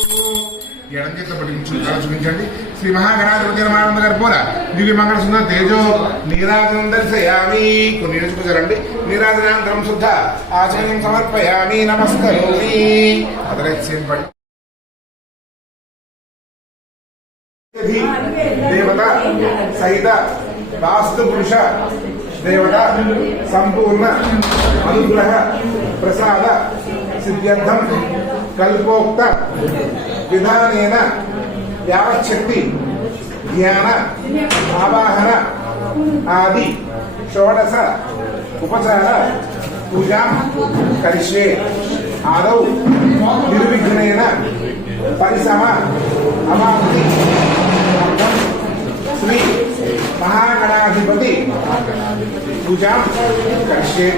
ఎడం చేత చూపించండి. శ్రీ మహాగణాధిపతి నమానంద కర్పూర దివ్య మంగళ సుందర తేజో నీరాజనం దర్శయామి. కొన్ని చూపించారండి. నీరాజనాంతరం శుద్ధ ఆచమనం సమర్పయామి. నమస్కరోమి. అతను దేవత సహిత వాస్తు పురుష దేవత సంపూర్ణ అనుగ్రహ ప్రసాద సిద్ధ్యర్థం కల్పోక్త విధానేన యావచ్చక్తి ధ్యాన ఆవాహన ఆది షోడశ ఉపచార పూజాం కరిష్యే. ఆదౌ నిర్విఘ్నేన పరిసమ అవాప్తి శ్రీ మహాగణాధిపతి పూజాం కరిష్యే.